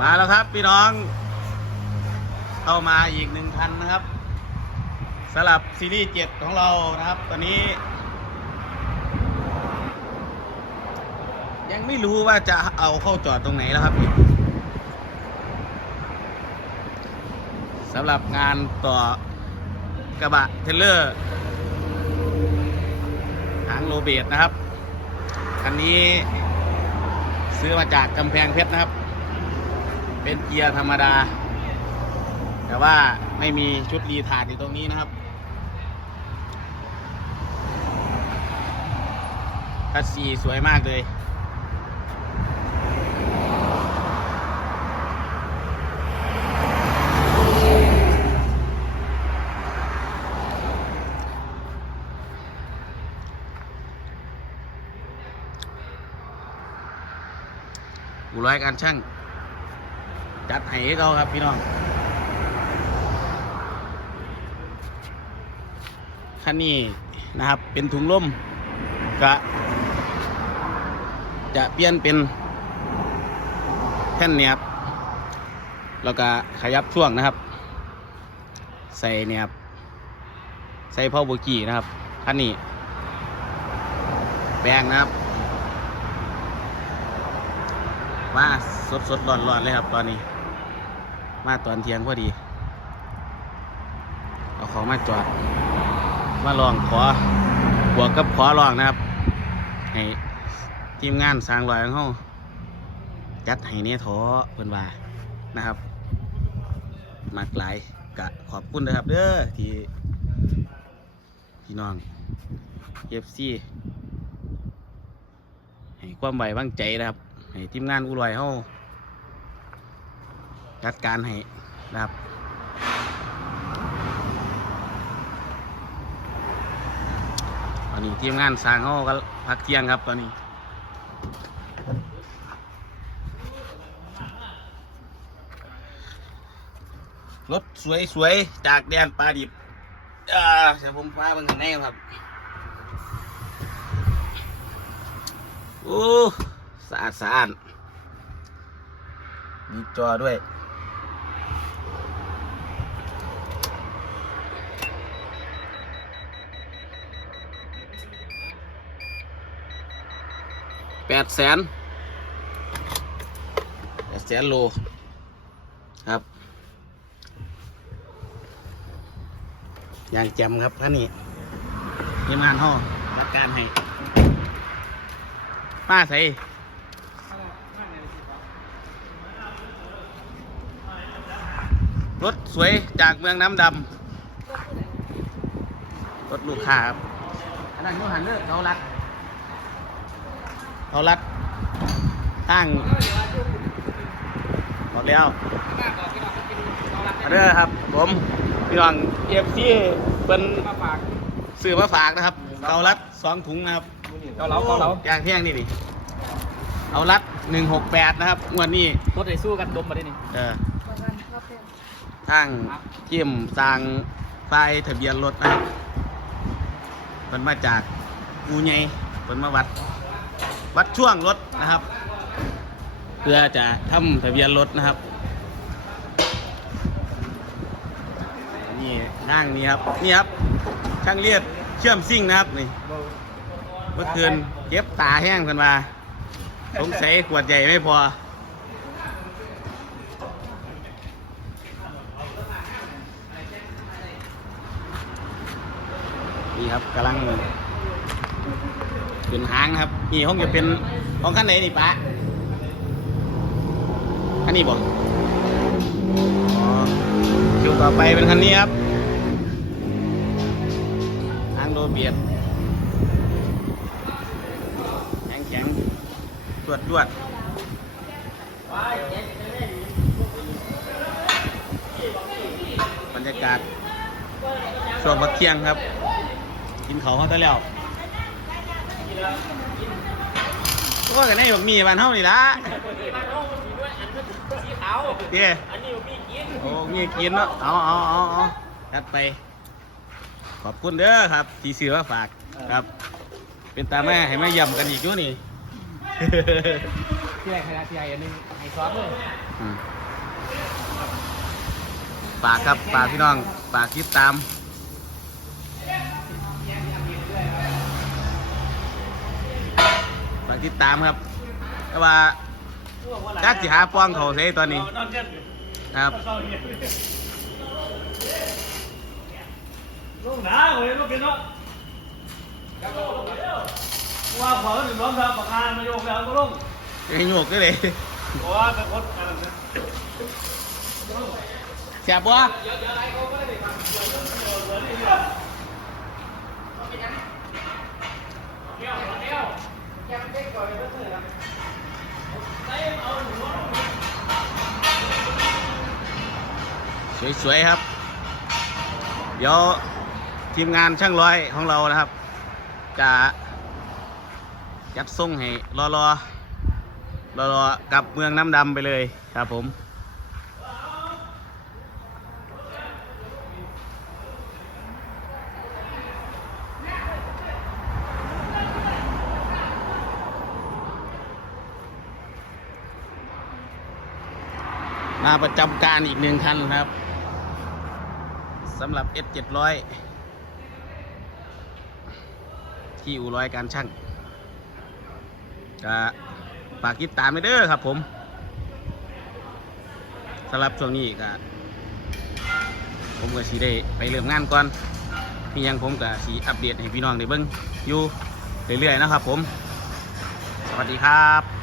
มาแล้วครับพี่น้อง เข้ามาอีกหนึ่งคันนะครับสลับซีรีส์เจ็ดของเรานะครับ ตอนนี้ ยังไม่รู้ว่าจะเอาเข้าจอดตรงไหนแล้วครับสำหรับงานต่อกระบะเทรลเลอร์หางโรเบตนะครับ คันนี้ซื้อมาจากกำแพงเพชรนะครับ เป็นเกียร์ธรรมดา แต่ว่าไม่มีชุดรีทาร์ดอยู่ตรงนี้นะครับคัสซีสวยมากเลยกูร้อยการช่าง จัดให้เขาครับพี่น้องคันนี้นะครับเป็นถุงลมกะจะเปลี่ยนเป็นแท่นเนียบแล้วก็ขยับช่วงนะครับ ใส่เนียบใส่พ่อโบกี้นะครับคันนี้แปลงนะครับมาสดสดร้อนร้อนๆเลยครับตอนนี้ มาตอนเที่ยงพอดี เอาของมาจอด มาลองขอบวกกับขอลองนะครับ ให้ทีมงานสร้างรอยของเขาจัดให้เนทอเพิ่นว่านะครับ มากหลายกะขอบคุณนะครับเด้อที่พี่น้องเอฟซีให้ความไว้วางใจนะครับ ให้ทีมงานอุลอยเขา จัดการให้นะครับตอนนี้ทีมงานสร้างเขาก็พักเที่ยงครับตอนนี้รถสวยๆ จากแดนปลาดิบอ่าเดี๋ยวผมพาเบิ่งข้างในครับ โอ้สะอาดสะอาดมีจอด้วย ดแสนแปดแสนโลครับอย่างแจำครับท่านนี้ทีมานห้อรัดการให้ป้าใส่รถสวยจากเมืองน้ำดำรถลูกค้าครับอันนั้นยูหันเลือกเขารัด เขารัดตั้งหมดแล้วมาเด้อครับ ผมพี่น้องเอฟซีเป็นมาฝากซื้อมาฝากนะครับเกาลัดสองถุงนะครับเกาเหลาเกาเหลาย่างเที่ยงนี่ดิเอารัดหนึ่งหกแปดนะครับงวดนี้รถไอ้สู้กันดมมาได้นี่เออทางเกี่ยมสร้างไฟล์ทะเบียนรถนะครับมันมาจากอูไงมันมาวัด วัดช่วงรถนะครับ เพื่อจะทำทะเบียนรถนะครับนี่นั่งนี่ครับนี่ครับช่างเลียดเชื่อมซิ่งนะครับนี่เมื่อคืนเก็บตาแห้งเพิ่นมาสงสัยขวดใหญ่ไม่พอนี่ครับกำลัง เป็นหางนะครับนี่ห้องจะเป็นของขั้นไหนนี่ปะอันนี้บอ๋อคิวต่อไปเป็นคันนี้ครับหางโดเบียดแข็งแข็งตรวจตรวจบรรยากาศช่วงพักเที่ยงครับ กินเขาวเขาตะแล้ว โอ้ยกันได้บอกมีบ้านเฮานี่ละสีขาวเตี้ยอันนี้มีกินโอ้มีกินเนาะเอาเอาเอาเอาจัดไป ขอบคุณเด้อครับ ที่ซื้อมาฝากครับ เป็นตาแม่ให้แม่ยำกันอีกอยู่นี่มที่แรกให้ที่ไอ้อันนึงไอ้ซอสเลยอืมฝากครับฝากพี่น้องฝากติดตาม ติดตามครับแต่ว่าจักสิหาป้องเขาเซตอนนี้ครับลูกหนาเว้ยลูกกินเนาะว่าขอหนึ่งร้องครับปากกามาโยกแล้วก็ลงให้โยกก็เลยเพราะว่าเป็นคนอะไรนะแสบบัว สวยๆครับ เดี๋ยวทีมงานช่างร้อยของเรานะครับ จะยัดส่งให้รอรอรอรอๆกับเมืองน้ำดำไปเลยครับผม มาประจำการอีกหนึ่งคันครับสำหรับ S 7 0 0ที่อู่ร้อยการช่างก็ฝากติดตามไปเด้อครับผมสำหรับช่วงนี้ก็ผมก็สีได้ไปเริ่มงานก่อนมีหยังผมก็สีอัปเดตให้พี่น้องได้เบิ่งอยู่เรื่อยๆนะครับผม สวัสดีครับ